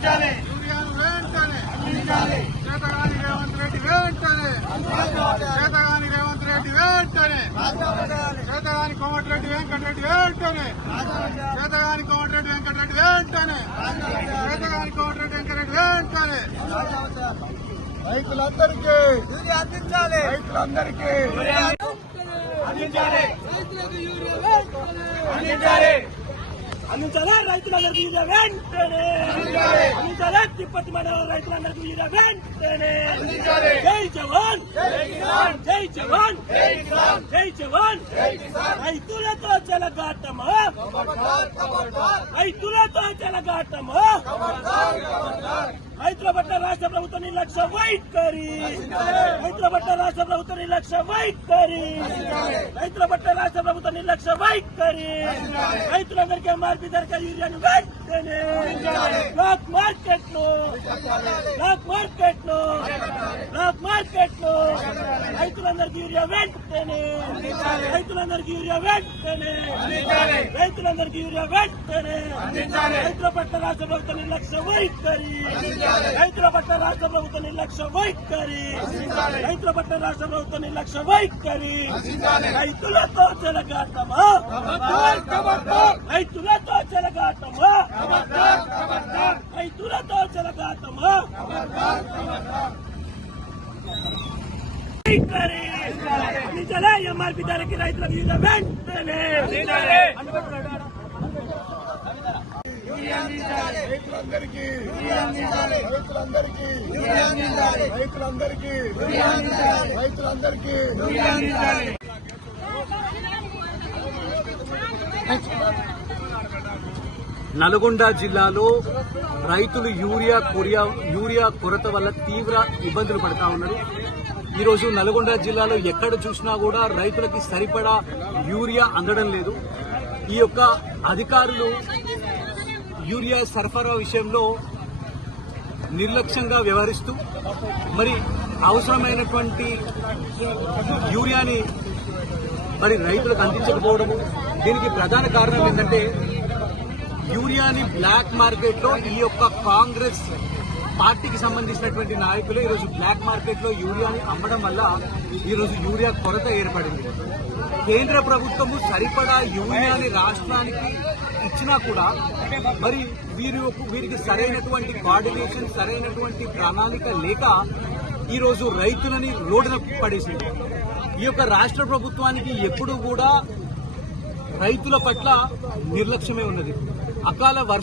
యూరియాను వెంటనే చేతగాని రేవంత్ రెడ్డి వెంటనే చేతగాని రేవంత్ రెడ్డి వెంటనే చేతగాని కోమటిరెడ్డి వెంకటరెడ్డి వెంటనే చేతగాని కోమటిరెడ్డి వెంకటరెడ్డి వెంటనే చేతగాని కోమటిరెడ్డి వెంకటరెడ్డి వెంటనే రైతులందరికీ అందించాలి రైతులందరికీ అందించాలి అందించాలి అందించాలి రైతులందరికీ యూరియా వెంటనే అందించాలి తిప్పతి మండలం రైతులందరికీ యూరియా వెంటనే జై జవాన్ జై జవాన్ జై జవాన్ రైతులతో చెలగాటమా రైతులతో చెలగాటమా రైతుల పట్ల రాష్ట్ర ప్రభుత్వం నిర్లక్ష్య వైఖరి రైతుల పట్ల రాష్ట్ర ప్రభుత్వం నిర్లక్ష్య వైఖరి రైతుల పట్ల రాష్ట్ర ప్రభుత్వం నిర్లక్ష్య వైఖరి రైతులందరికీ ఎంఆర్పీ ధరక యూరియాను వెంటనే బ్లాక్ మార్కెట్ లో రైతులందరికీ యూరియా వెంటనే రైతులందరికీ యూరియా వెంటనే రైతులందరికీ యూరియా వెంటనే రైతుల పట్ల రాష్ట్ర ప్రభుత్వం నిర్లక్ష్య వైఖరి రైతుల పట్ల రాష్ట్ర ప్రభుత్వం నిర్లక్ష్య వైఖరి రైతుల పట్ల రాష్ట్ర ప్రభుత్వం నిర్లక్ష్య వైఖరి రైతులతో చెలగాటమా రైతులతో చెలగాటమా రైతులతో చెలగాటమా అందించాలి ఎంఆర్పీ ధరకి రైతులకు యూరియా వెంటనే రైతులందరికీ రైతులందరికీ రైతులందరికీ రైతులందరికీ నల్గొండ జిల్లాలో రైతులు యూరియా కొరత వల్ల తీవ్ర ఇబ్బందులు పడతా ఉన్నారు. ఈరోజు నల్గొండ జిల్లాలో ఎక్కడ చూసినా కూడా రైతులకి సరిపడా యూరియా అందడం లేదు. ఈ యొక్క అధికారులు యూరియా సరఫరా విషయంలో నిర్లక్ష్యంగా వ్యవహరిస్తూ మరి అవసరమైనటువంటి యూరియాని మరి రైతులకు అందించకపోవడము. దీనికి ప్రధాన కారణం ఏంటంటే యూరియాని బ్లాక్ మార్కెట్ లో ఈ యొక్క కాంగ్రెస్ పార్టీకి సంబంధించినటువంటి నాయకులు ఈరోజు బ్లాక్ మార్కెట్ లో యూరియాని అమ్మడం వల్ల ఈరోజు యూరియా కొరత ఏర్పడింది. కేంద్ర ప్రభుత్వము సరిపడా యూరియాని రాష్ట్రానికి ఇచ్చినా కూడా మరి వీరికి సరైనటువంటి కోఆర్డినేషన్ సరైనటువంటి ప్రణాళిక లేక ఈరోజు రైతులని రోడ్డున పడేసింది. ఈ యొక్క రాష్ట్ర ప్రభుత్వానికి ఎప్పుడూ కూడా రైతుల పట్ల నిర్లక్ష్యమే ఉన్నది. అకాల వర్షం